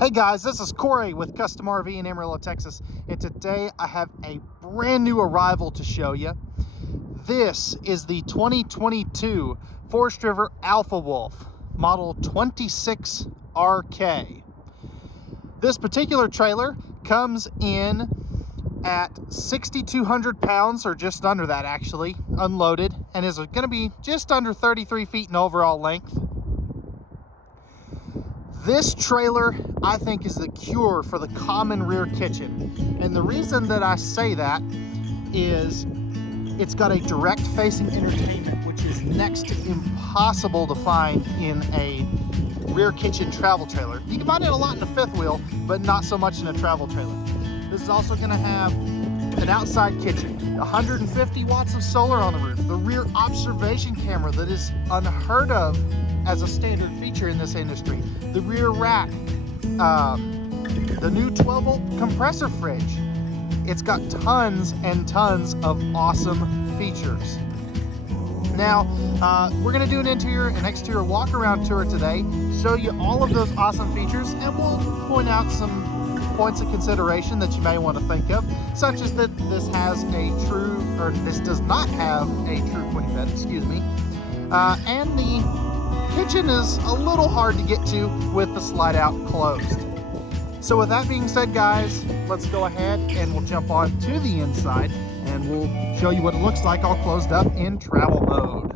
Hey guys, this is Corey with Custom RV in Amarillo, Texas, and today I have a brand new arrival to show you. This is the 2022 Forest River Alpha Wolf, model 26RK. This particular trailer comes in at 6,200 pounds, or just under that actually, unloaded, and is going to be just under 33 feet in overall length. This trailer, I think, is the cure for the common rear kitchen. And the reason that I say that is it's got a direct facing entertainment, which is next to impossible to find in a rear kitchen travel trailer. You can find it a lot in a fifth wheel, but not so much in a travel trailer. This is also going to have an outside kitchen, 150 watts of solar on the roof, the rear observation camera that is unheard of as a standard feature in this industry, the rear rack, the new 12-volt compressor fridge. It's got tons and tons of awesome features. Now, we're going to do an interior and exterior walk around tour today, show you all of those awesome features, and we'll point out some points of consideration that you may want to think of, such as that this has a true, or this does not have a true queen bed, excuse me, and the kitchen is a little hard to get to with the slide out closed. So with that being said, guys, let's go ahead and we'll jump on to the inside and we'll show you what it looks like all closed up in travel mode.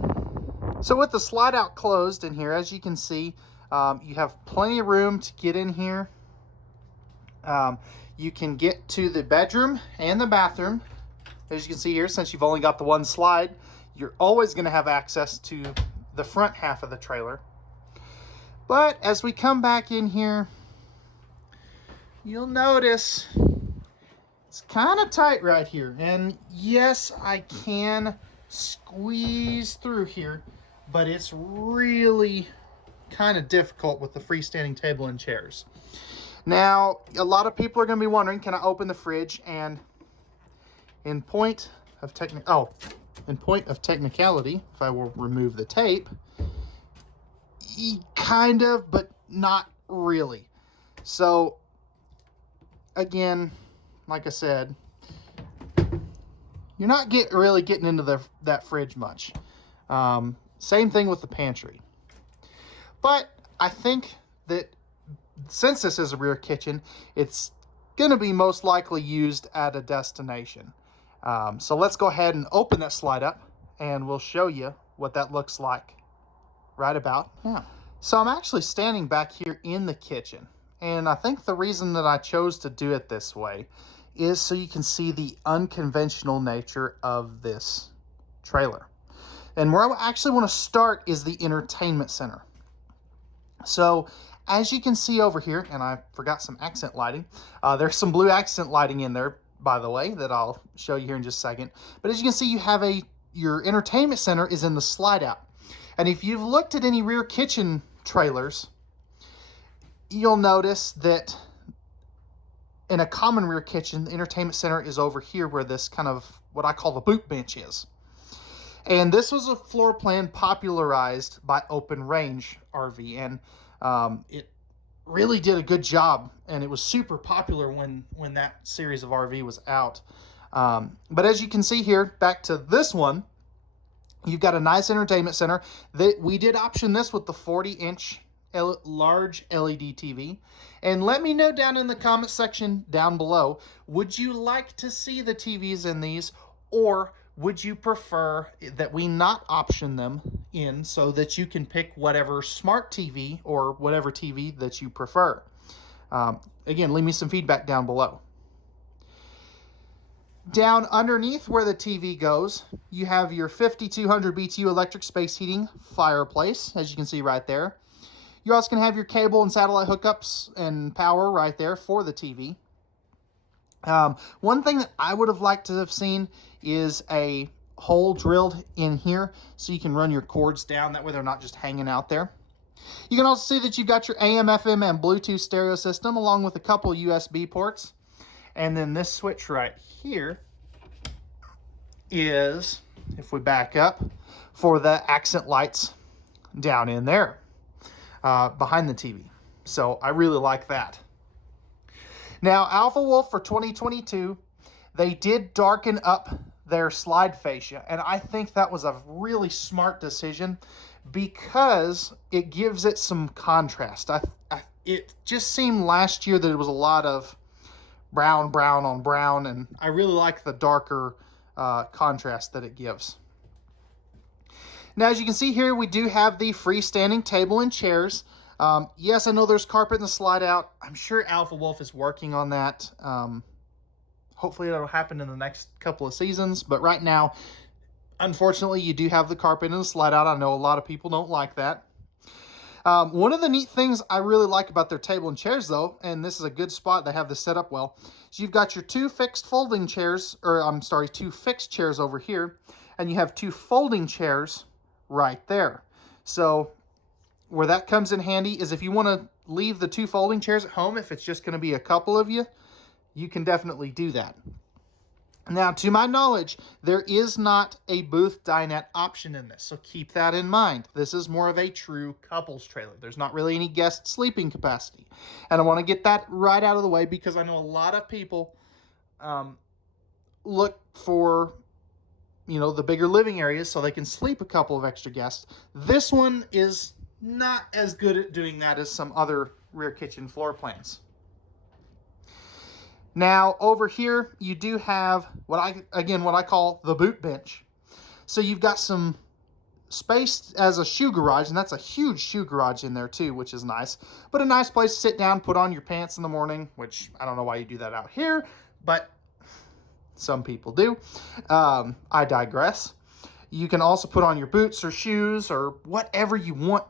So with the slide out closed in here, as you can see, you have plenty of room to get in here. You can get to the bedroom and the bathroom. As you can see here, since you've only got the one slide, you're always going to have access to the front half of the trailer. But as we come back in here, you'll notice it's kind of tight right here. And yes, I can squeeze through here, but it's really kind of difficult with the freestanding table and chairs. Now, a lot of people are going to be wondering, can I open the fridge? And in point of technicality, if I will remove the tape, kind of, but not really. So, again, like I said, you're not really getting into that fridge much. Same thing with the pantry. But I think that since this is a rear kitchen, it's going to be most likely used at a destination. So let's go ahead and open that slide up and we'll show you what that looks like right about now. So I'm actually standing back here in the kitchen, and I think the reason that I chose to do it this way is so you can see the unconventional nature of this trailer. And where I actually want to start is the entertainment center. So as you can see over here, and I forgot some accent lighting, there's some blue accent lighting in there, by the way, that I'll show you here in just a second. But as you can see, you have your entertainment center is in the slide out. And if you've looked at any rear kitchen trailers, you'll notice that in a common rear kitchen, the entertainment center is over here where this kind of what I call the boot bench is. And this was a floor plan popularized by Open Range RV, and it really did a good job, and it was super popular when that series of RV was out. But as you can see here, back to this one, you've got a nice entertainment center. We did option this with the 40-inch large LED TV. And let me know down in the comment section down below, would you like to see the TVs in these, or would you prefer that we not option them in so that you can pick whatever smart TV or whatever TV that you prefer? Again, leave me some feedback down below. Down underneath where the TV goes, you have your 5200 BTU electric space heating fireplace, as you can see right there. You're also going to have your cable and satellite hookups and power right there for the TV. One thing that I would have liked to have seen is a hole drilled in here so you can run your cords down. That way they're not just hanging out there. You can also see that you've got your AM, FM, and Bluetooth stereo system along with a couple USB ports. And then this switch right here is, if we back up, for the accent lights down in there behind the TV. So I really like that. Now, Alpha Wolf for 2022, they did darken up their slide fascia, and I think that was a really smart decision because it gives it some contrast. It just seemed last year that it was a lot of brown on brown, and I really like the darker contrast that it gives. Now, as you can see here, we do have the freestanding table and chairs. Yes, I know there's carpet in the slide out. I'm sure Alpha Wolf is working on that. Hopefully that'll happen in the next couple of seasons. But right now, unfortunately, you do have the carpet in the slide out. I know a lot of people don't like that. One of the neat things I really like about their table and chairs, though, and this is a good spot, they have this set up well, is you've got your two fixed chairs over here, and you have two folding chairs right there. So where that comes in handy is if you want to leave the two folding chairs at home, if it's just going to be a couple of you, you can definitely do that. Now, to my knowledge, there is not a booth dinette option in this, so keep that in mind. This is more of a true couples trailer. There's not really any guest sleeping capacity. And I want to get that right out of the way because I know a lot of people look for, you know, the bigger living areas so they can sleep a couple of extra guests. This one is not as good at doing that as some other rear kitchen floor plans. Now, over here, you do have what I call the boot bench. So you've got some space as a shoe garage, and that's a huge shoe garage in there too, which is nice. But a nice place to sit down, put on your pants in the morning, which I don't know why you do that out here, but some people do. I digress. You can also put on your boots or shoes or whatever you want,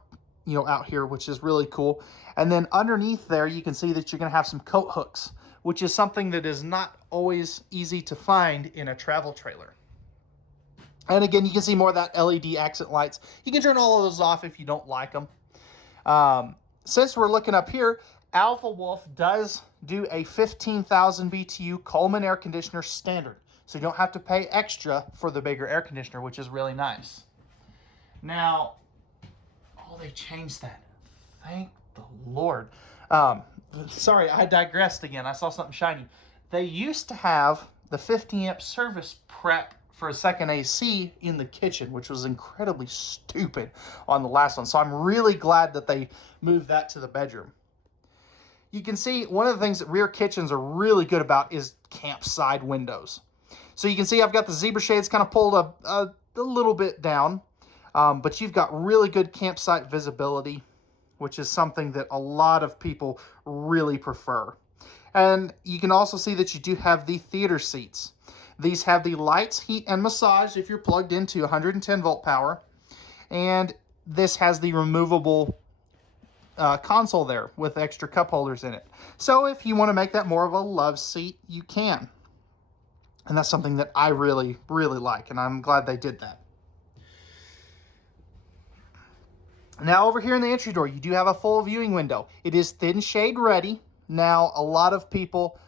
you know, out here, which is really cool. And then underneath there, you can see that you're going to have some coat hooks, which is something that is not always easy to find in a travel trailer. And again, you can see more of that LED accent lights. You can turn all of those off if you don't like them. Since we're looking up here, Alpha Wolf does do a 15,000 BTU Coleman air conditioner standard. So you don't have to pay extra for the bigger air conditioner, which is really nice. Now, oh, they changed that. Thank the Lord. Sorry, I digressed again. I saw something shiny. They used to have the 50 amp service prep for a second AC in the kitchen, which was incredibly stupid on the last one. So I'm really glad that they moved that to the bedroom. You can see one of the things that rear kitchens are really good about is campside windows. So you can see I've got the zebra shades kind of pulled a little bit down, but you've got really good campsite visibility, which is something that a lot of people really prefer. And you can also see that you do have the theater seats. These have the lights, heat, and massage if you're plugged into 110 volt power. And this has the removable console there with extra cup holders in it. So if you want to make that more of a love seat, you can. And that's something that I really, really like, and I'm glad they did that. Now over here in the entry door, you do have a full viewing window. It is thin shade ready. Now, a lot of people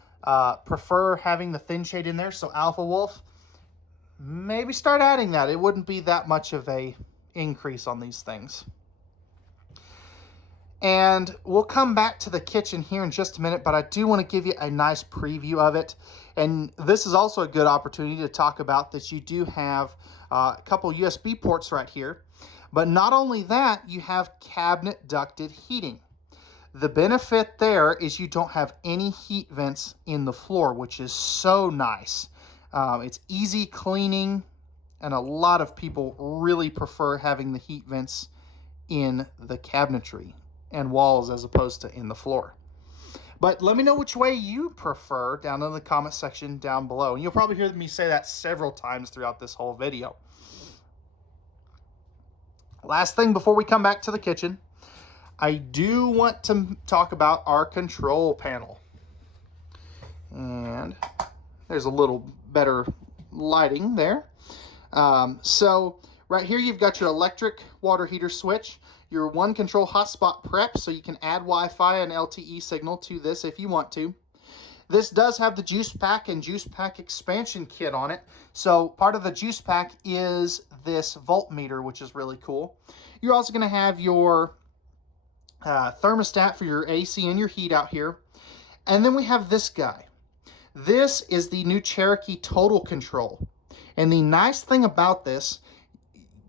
prefer having the thin shade in there, so Alpha Wolf, maybe start adding that. It wouldn't be that much of a increase on these things. And we'll come back to the kitchen here in just a minute, but I do want to give you a nice preview of it. And this is also a good opportunity to talk about that you do have a couple USB ports right here. But not only that, you have cabinet ducted heating. The benefit there is you don't have any heat vents in the floor, which is so nice. It's easy cleaning, and a lot of people really prefer having the heat vents in the cabinetry and walls as opposed to in the floor. But let me know which way you prefer down in the comment section down below. And you'll probably hear me say that several times throughout this whole video. Last thing before we come back to the kitchen, I do want to talk about our control panel. And there's a little better lighting there. So right here you've got your electric water heater switch, your one control hotspot prep, so you can add Wi-Fi and LTE signal to this if you want to. This does have the juice pack and juice pack expansion kit on it. So part of the juice pack is this voltmeter, which is really cool. You're also going to have your thermostat for your AC and your heat out here. And then we have this guy. This is the new Cherokee Total Control. And the nice thing about this,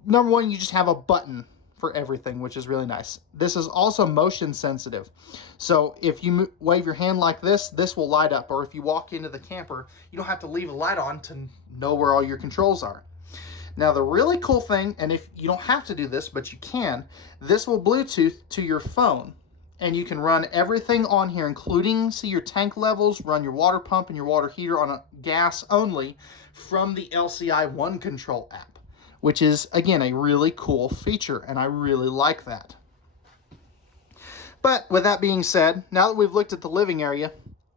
number one, you just have a button for everything, which is really nice. This is also motion sensitive. So if you wave your hand like this, this will light up. Or if you walk into the camper, you don't have to leave a light on to know where all your controls are. Now the really cool thing, and if you don't have to do this, but you can, this will Bluetooth to your phone. And you can run everything on here, including see your tank levels, run your water pump and your water heater on a gas only from the LCI One Control app, which is, again, a really cool feature, and I really like that. But with that being said, now that we've looked at the living area,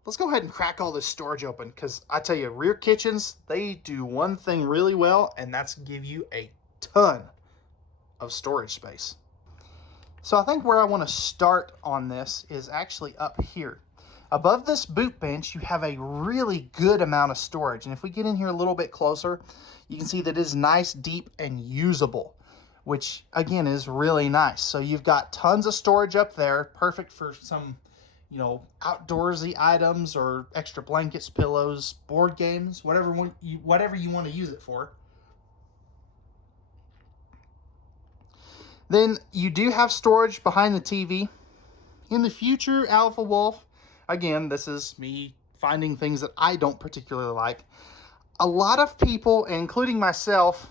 let's go ahead and crack all this storage open, because I tell you, rear kitchens, they do one thing really well, and that's give you a ton of storage space. So I think where I want to start on this is actually up here. Above this boot bench, you have a really good amount of storage. And if we get in here a little bit closer, you can see that it is nice, deep, and usable, which again is really nice. So you've got tons of storage up there, perfect for some, you know, outdoorsy items or extra blankets, pillows, board games, whatever you want to use it for. Then you do have storage behind the TV. In the future, Alpha Wolf, again, this is me finding things that I don't particularly like. A lot of people, including myself,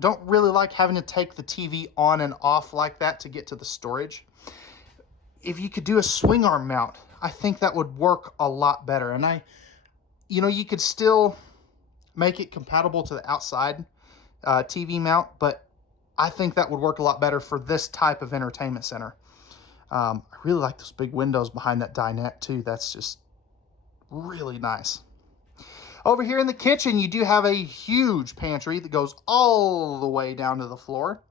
don't really like having to take the TV on and off like that to get to the storage. If you could do a swing arm mount, I think that would work a lot better. And you could still make it compatible to the outside TV mount, but I think that would work a lot better for this type of entertainment center. I really like those big windows behind that dinette too. That's just really nice. Over here in the kitchen, you do have a huge pantry that goes all the way down to the floor.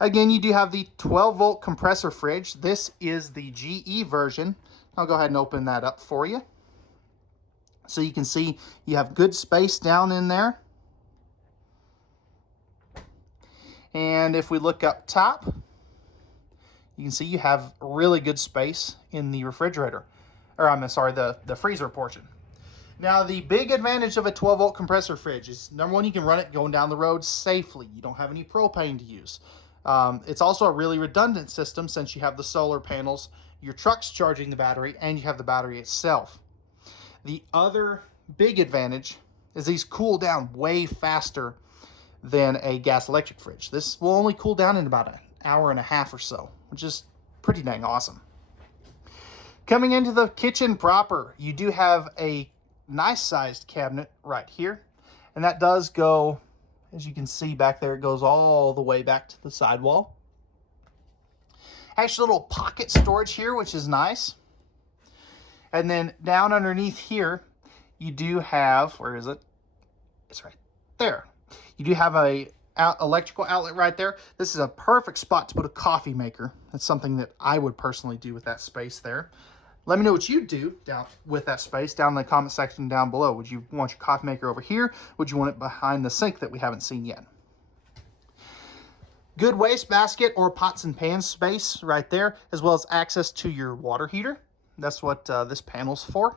Again, you do have the 12-volt compressor fridge. This is the GE version. I'll go ahead and open that up for you. So you can see you have good space down in there. And if we look up top, you can see you have really good space in the refrigerator. Or I'm sorry, the freezer portion. Now, the big advantage of a 12-volt compressor fridge is, number one, you can run it going down the road safely. You don't have any propane to use. It's also a really redundant system since you have the solar panels, your truck's charging the battery, and you have the battery itself. The other big advantage is these cool down way faster than a gas electric fridge. This will only cool down in about an hour and a half or so, which is pretty dang awesome. Coming into the kitchen proper, you do have a nice sized cabinet right here, and that does go, as you can see back there, it goes all the way back to the sidewall. Actually, a little pocket storage here, which is nice. And then down underneath here, you do have, where is it? It's right there. You do have a electrical outlet right there. This is a perfect spot to put a coffee maker. That's something that I would personally do with that space there. Let me know what you do down with that space down in the comment section down below. Would you want your coffee maker over here? Would you want it behind the sink that we haven't seen yet? Good waste basket or pots and pans space right there, as well as access to your water heater. That's what this panel's for.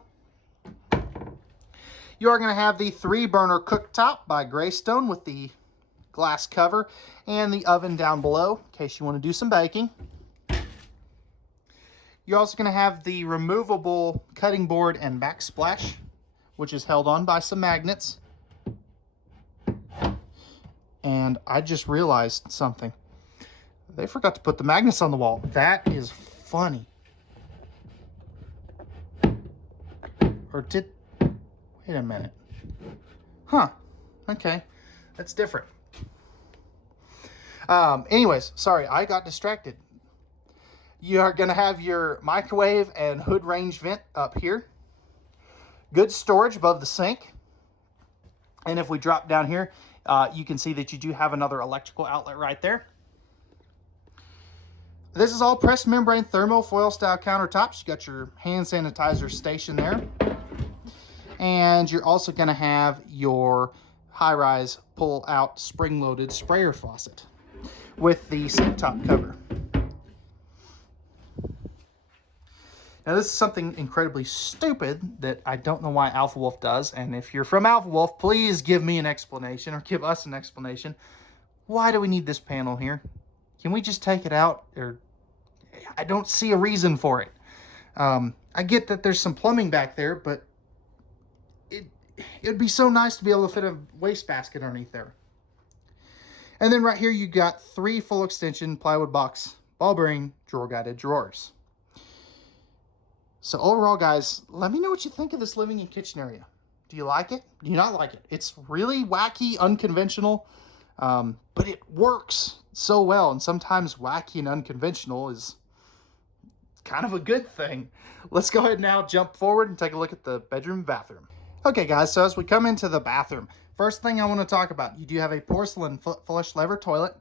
You are going to have the 3-burner cooktop by Greystone with the glass cover and the oven down below in case you want to do some baking. You're also going to have the removable cutting board and backsplash, which is held on by some magnets. And I just realized something. They forgot to put the magnets on the wall. That is funny. Or did... Wait a minute. Huh. Okay. That's different. Anyways, sorry, I got distracted. You are going to have your microwave and hood range vent up here. Good storage above the sink. And if we drop down here, you can see that you do have another electrical outlet right there. This is all pressed membrane thermofoil style countertops. You got your hand sanitizer station there. And you're also going to have your high-rise pull-out spring-loaded sprayer faucet with the sink top cover. Now, this is something incredibly stupid that I don't know why Alpha Wolf does. And if you're from Alpha Wolf, please give me an explanation, or give us an explanation. Why do we need this panel here? Can we just take it out? Or I don't see a reason for it. I get that there's some plumbing back there, but it'd be so nice to be able to fit a wastebasket underneath there. And then right here, you got 3 full extension plywood box ball bearing drawer guided drawers. So overall, guys, let me know what you think of this living and kitchen area. Do you like it? Do you not like it? It's really wacky, unconventional, but it works so well. And sometimes wacky and unconventional is kind of a good thing. Let's go ahead now, jump forward and take a look at the bedroom and bathroom. Okay, guys, so as we come into the bathroom, first thing I want to talk about, you do have a porcelain flush lever toilet.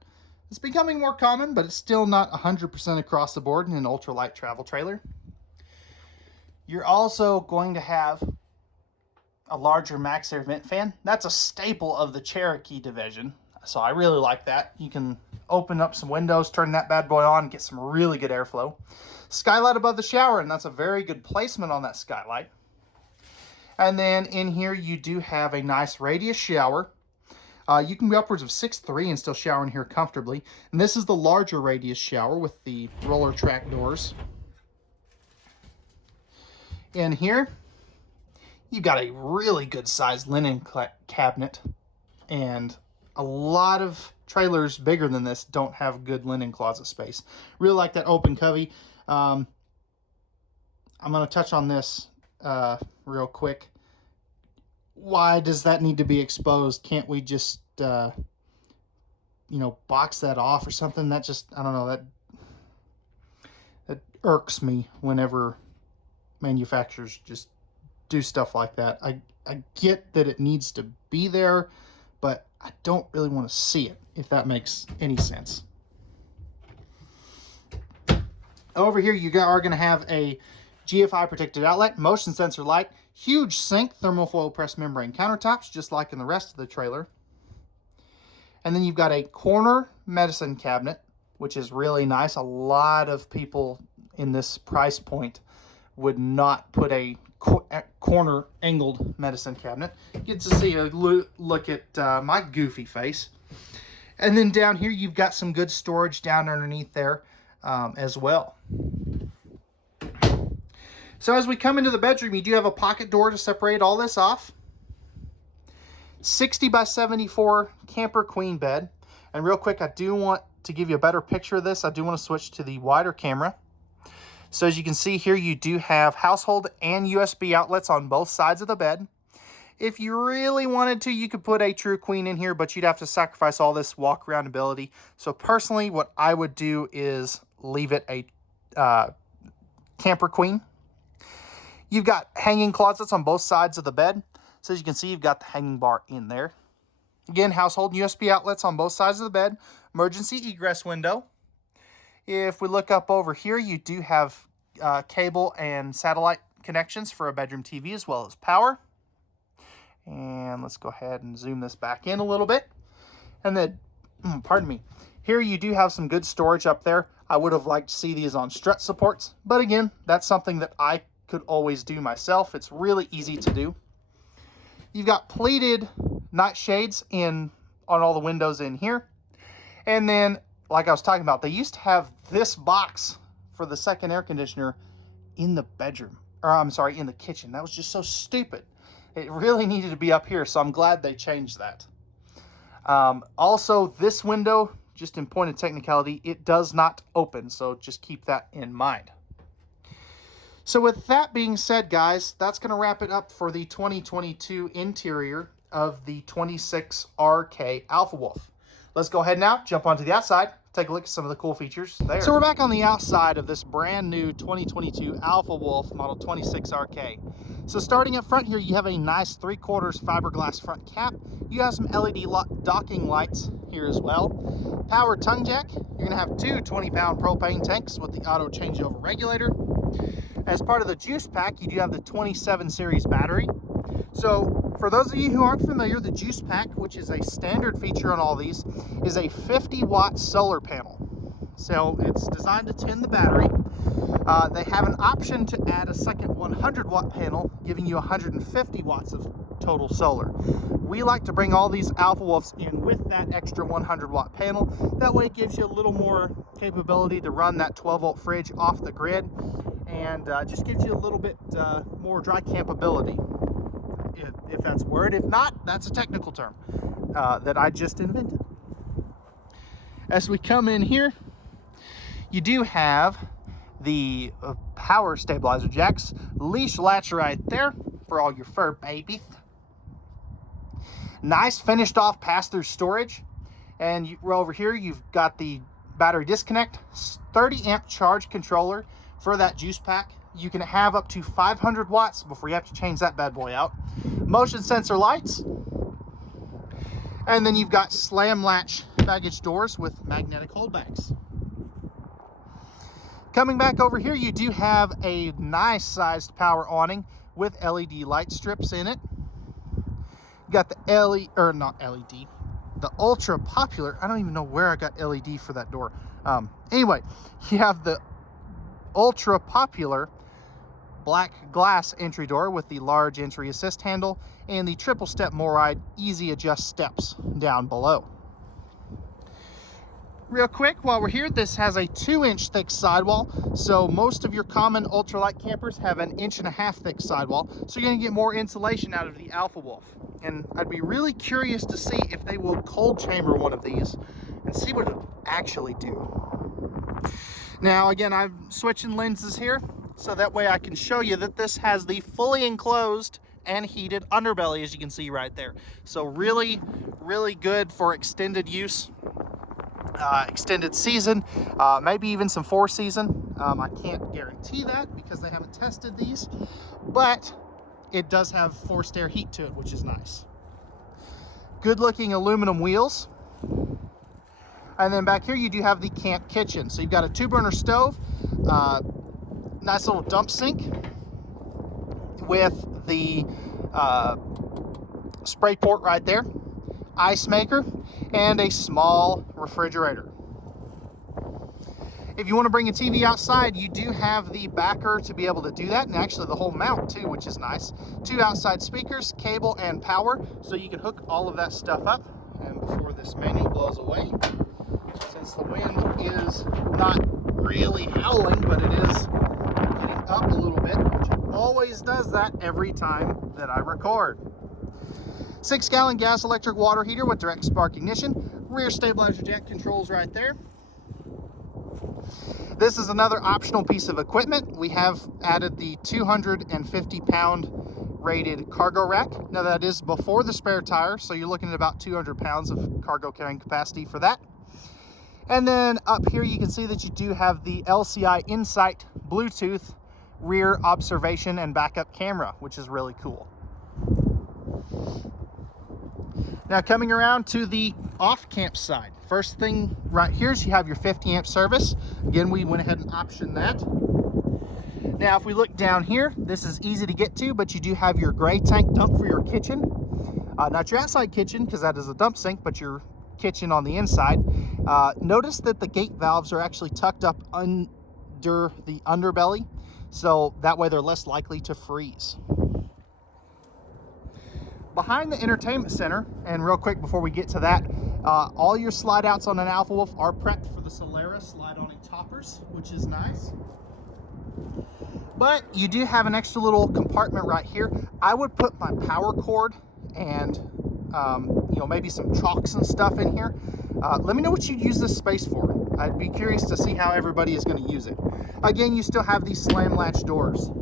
It's becoming more common, but it's still not 100% across the board in an ultralight travel trailer. You're also going to have a larger max air vent fan. That's a staple of the Cherokee division, so I really like that. You can open up some windows, turn that bad boy on, get some really good airflow. Skylight above the shower, and that's a very good placement on that skylight. And then in here, you do have a nice radius shower. You can be upwards of 6'3" and still shower in here comfortably. And this is the larger radius shower with the roller track doors. In here, you got a really good sized linen cabinet, and a lot of trailers bigger than this don't have good linen closet space. Really like that open cubby. I'm going to touch on this real quick. Why does that need to be exposed? Can't we just, you know, box that off or something? That just, I don't know, that irks me whenever manufacturers just do stuff like that. I get that it needs to be there, but I don't really want to see it, if that makes any sense. Over here, you are going to have a GFI protected outlet, motion sensor light, huge sink, thermofoil press membrane countertops, just like in the rest of the trailer. And then you've got a corner medicine cabinet, which is really nice. A lot of people in this price point would not put a corner angled medicine cabinet. You get to see a look at my goofy face. And then down here, you've got some good storage down underneath there as well. So as we come into the bedroom, you do have a pocket door to separate all this off. 60 by 74 camper queen bed. And real quick, I do want to give you a better picture of this. I do want to switch to the wider camera. So as you can see here, you do have household and USB outlets on both sides of the bed. If you really wanted to, you could put a true queen in here, but you'd have to sacrifice all this walk around ability. So personally, what I would do is leave it a camper queen. You've got hanging closets on both sides of the bed. So as you can see, you've got the hanging bar in there. Again, household USB outlets on both sides of the bed. Emergency egress window. If we look up over here, you do have cable and satellite connections for a bedroom TV as well as power. And let's go ahead and zoom this back in a little bit. And then, pardon me, here you do have some good storage up there. I would have liked to see these on strut supports, but again, that's something that I could always do myself. It's really easy to do. You've got pleated night shades on all the windows in here. And then, like I was talking about, they used to have this box for the second air conditioner in the bedroom, or I'm sorry, in the kitchen. That was just so stupid. It really needed to be up here, so I'm glad they changed that. Also, this window, just in point of technicality, it does not open, so just keep that in mind. So with that being said, guys, that's going to wrap it up for the 2022 interior of the 26RK Alpha Wolf. Let's go ahead now, jump onto the outside, take a look at some of the cool features there. So we're back on the outside of this brand new 2022 Alpha Wolf Model 26RK. So starting up front here, you have a nice 3/4 fiberglass front cap. You have some LED docking lights here as well. Power tongue jack. You're going to have two 20-pound propane tanks with the auto changeover regulator. As part of the juice pack, you do have the 27 series battery. So for those of you who aren't familiar, the juice pack, which is a standard feature on all these, is a 50-watt solar panel. So it's designed to tin the battery. They have an option to add a second 100 watt panel, giving you 150 watts of total solar. We like to bring all these Alpha Wolfs in with that extra 100 watt panel. That way it gives you a little more capability to run that 12 volt fridge off the grid, and just gives you a little bit more dry campability, if that's a word. If not, that's a technical term that I just invented. As we come in here, you do have the power stabilizer jacks, leash latch right there for all your fur babies. Nice finished off pass-through storage. And over here you've got the battery disconnect, 30 amp charge controller for that juice pack. You can have up to 500 watts before you have to change that bad boy out. Motion sensor lights. And then you've got slam latch baggage doors with magnetic holdbacks. Coming back over here, you do have a nice sized power awning with LED light strips in it. You got the the ultra popular, I don't even know where I got LED for that door. Anyway, you have the ultra popular black glass entry door with the large entry assist handle and the triple step MORryde easy adjust steps down below. Real quick, while we're here, this has a 2-inch thick sidewall, so most of your common ultralight campers have an 1.5 inch thick sidewall, so you're going to get more insulation out of the Alpha Wolf. And I'd be really curious to see if they will cold chamber one of these and see what it will actually do. Now again, I'm switching lenses here, so that way I can show you that this has the fully enclosed and heated underbelly, as you can see right there. So really, really good for extended use. Extended season, maybe even some 4-season. I can't guarantee that because they haven't tested these, but it does have forced air heat to it, which is nice. Good looking aluminum wheels. And then back here you do have the camp kitchen. So you've got a 2-burner stove, nice little dump sink with the spray port right there, ice maker, and a small refrigerator. If you want to bring a TV outside, you do have the backer to be able to do that, and actually the whole mount too, which is nice. 2 outside speakers, cable, and power, so you can hook all of that stuff up. And before this manual blows away, since the wind is not really howling, but it is getting up a little bit, which it always does that every time that I record. 6-gallon gas electric water heater with direct spark ignition. Rear stabilizer jack controls right there. This is another optional piece of equipment. We have added the 250-pound rated cargo rack. Now that is before the spare tire, so you're looking at about 200 pounds of cargo carrying capacity for that. And then up here you can see that you do have the LCI Insight Bluetooth rear observation and backup camera, which is really cool. Now coming around to the off-camp side, first thing right here is you have your 50 amp service. Again, we went ahead and optioned that. Now if we look down here, this is easy to get to, but you do have your gray tank dump for your kitchen. Not your outside kitchen, because that is a dump sink, but your kitchen on the inside. Notice that the gate valves are actually tucked up under the underbelly, so that way they're less likely to freeze. Behind the entertainment center, and real quick before we get to that, all your slide outs on an Alpha Wolf are prepped for the Solera slide awning toppers, which is nice. But you do have an extra little compartment right here. I would put my power cord and maybe some chalks and stuff in here. Let me know what you'd use this space for. I'd be curious to see how everybody is going to use it. Again, you still have these slam latch doors.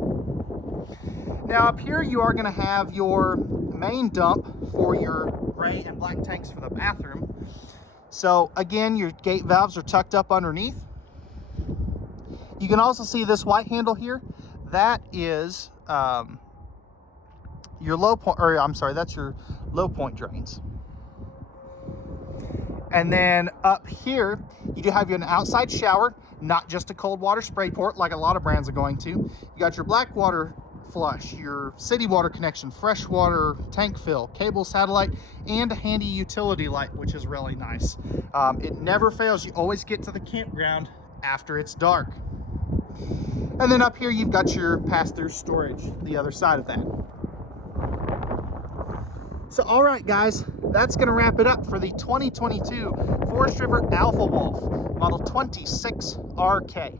Now up here you are going to have your main dump for your gray and black tanks for the bathroom. So again, your gate valves are tucked up underneath. You can also see this white handle here. That is your low point, or I'm sorry, that's your low point drains. And then up here, you do have an outside shower, not just a cold water spray port like a lot of brands are going to. You got your black water flush, your city water connection, fresh water tank fill, cable satellite, and a handy utility light, which is really nice. It never fails. You always get to the campground after it's dark. And then up here, you've got your pass-through storage, the other side of that. So, all right, guys, that's going to wrap it up for the 2022 Forest River Alpha Wolf, model 26RK.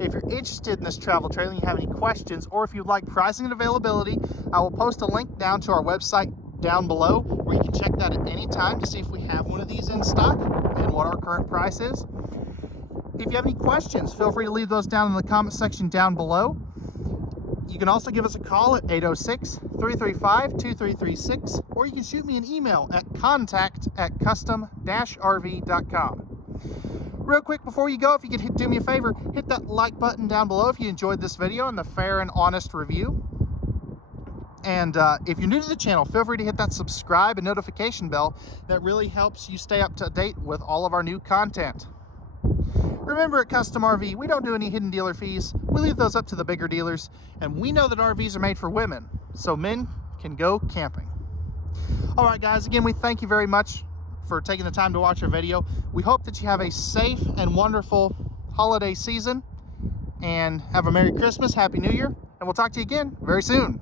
If you're interested in this travel trailer and you have any questions, or if you'd like pricing and availability, I will post a link down to our website down below where you can check that at any time to see if we have one of these in stock and what our current price is. If you have any questions, feel free to leave those down in the comment section down below. You can also give us a call at 806-335-2336, or you can shoot me an email at contact@custom-rv.com. Real quick before you go, if you could do me a favor, hit that like button down below if you enjoyed this video and the fair and honest review. And if you're new to the channel, feel free to hit that subscribe and notification bell. That really helps you stay up to date with all of our new content. Remember, at Custom RV, we don't do any hidden dealer fees. We leave those up to the bigger dealers. And we know that RVs are made for women, so men can go camping. All right, guys, again, we thank you very much for taking the time to watch our video. We hope that you have a safe and wonderful holiday season, and have a Merry Christmas, Happy New Year, and we'll talk to you again very soon.